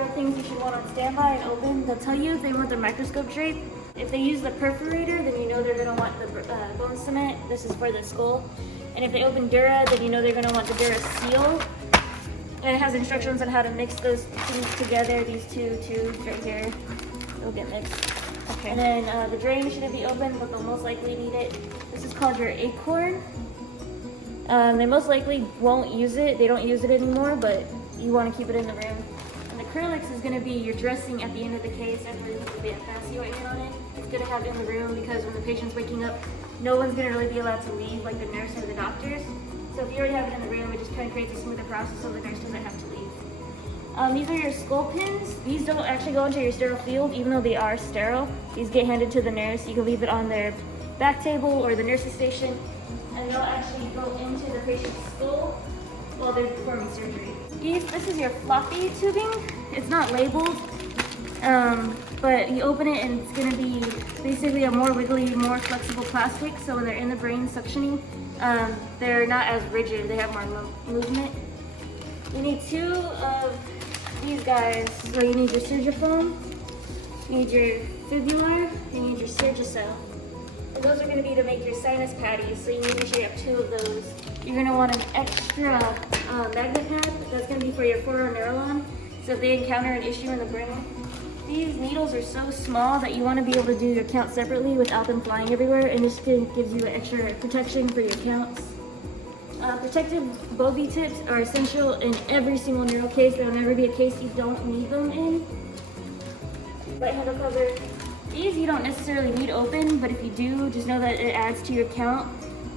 other things you should want on standby and open. They'll tell you if they want the microscope drape. If they use the perforator, then you know they're going to want the bone cement. This is for the skull. And if they open Dura, then you know they're going to want the Dura seal. And it has instructions on how to mix those things together. These two tubes right here, they'll get mixed. Okay. And then the drain shouldn't be open, but they'll most likely need it. This is called your acorn. They most likely won't use it. They don't use it anymore, but you want to keep it in the room. And the acrylics is going to be your dressing at the end of the case after you put the band fascioid on it. It's good to have it in the room because when the patient's waking up, no one's going to really be allowed to leave, like the nurse or the doctors. So if you already have it in the room, it just kind of creates a smoother process so the nurse doesn't have to leave. These are your skull pins. These don't actually go into your sterile field, even though they are sterile. These get handed to the nurse. You can leave it on their back table or the nurse's station, and they'll actually go into the patient's skull while they're performing surgery. This is your floppy tubing. It's not labeled, but you open it and it's going to be basically a more wiggly, more flexible plastic. So when they're in the brain suctioning, they're not as rigid. They have more movement. You need 2 of these guys. So you need your surgifoam, you need your fibular, and you need your surgicel. And those are going to be to make your sinus patties, so you need to make sure you have 2 of those. You're going to want an extra magnet pad. That's going to be for your foroneuron, so if they encounter an issue in the brain. These needles are so small that you want to be able to do your count separately without them flying everywhere, and this gives you extra protection for your counts. Protective Bovie tips are essential in every single neural case. There will never be a case you don't need them in. Right handle cover. These you don't necessarily need open, but if you do, just know that it adds to your count.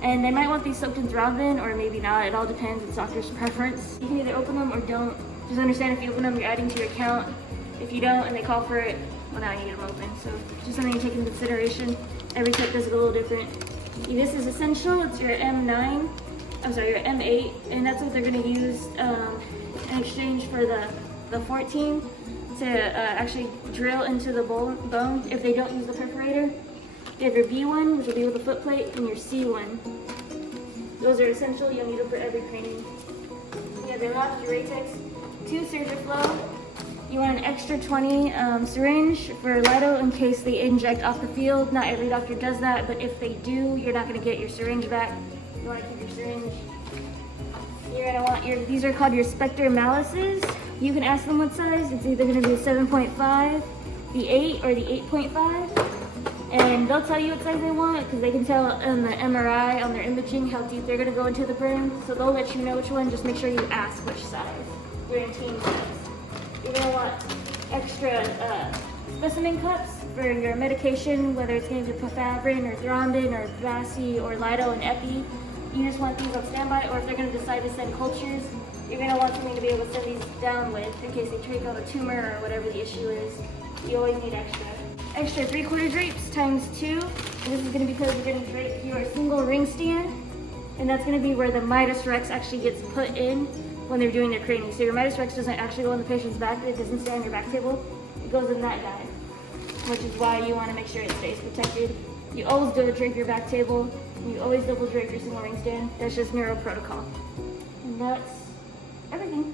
And they might want these soaked in thrombin, or maybe not. It all depends. It's doctor's preference. You can either open them or don't. Just understand if you open them, you're adding to your count. If you don't and they call for it, well, now you need them open. So just something to take into consideration. Every tech does it a little different. This is essential. It's your M9. I'm sorry, your M8, and that's what they're going to use in exchange for the 14 to actually drill into the bone if they don't use the perforator. You have your B1, which will be with the foot plate, and your C1. Those are essential. You'll need them for every cranium. You have your left, your Ratex, 2 Surgiflow. You want an extra 20 syringe for Lido in case they inject off the field. Not every doctor does that, but if they do, you're not going to get your syringe back. You want to keep your syringe. You're going to want these are called your Spectre Malices. You can ask them what size. It's either going to be a 7.5, the 8, or the 8.5. And they'll tell you what size they want because they can tell on the MRI, on their imaging, how deep they're going to go into the brain. So they'll let you know which one. Just make sure you ask which size. You're in team size. You're going to want extra specimen cups for your medication, whether it's going to be Pafabrin or Thrombin or Vasi or Lido and Epi. You just want these on standby, or if they're going to decide to send cultures, you're going to want something to be able to send these down with in case they take out a tumor or whatever the issue is. You always need extra. Extra 3/4 drapes times 2. And this is going to be because we're going to drape your single ring stand, and that's going to be where the Midas Rex actually gets put in when they're doing their cranium. So your Midas Rex doesn't actually go on the patient's back. It doesn't stay on your back table. It goes in that guy, which is why you want to make sure it stays protected. You always double drape your back table. You always double drape your single ring stand. That's just neuro protocol. And that's everything.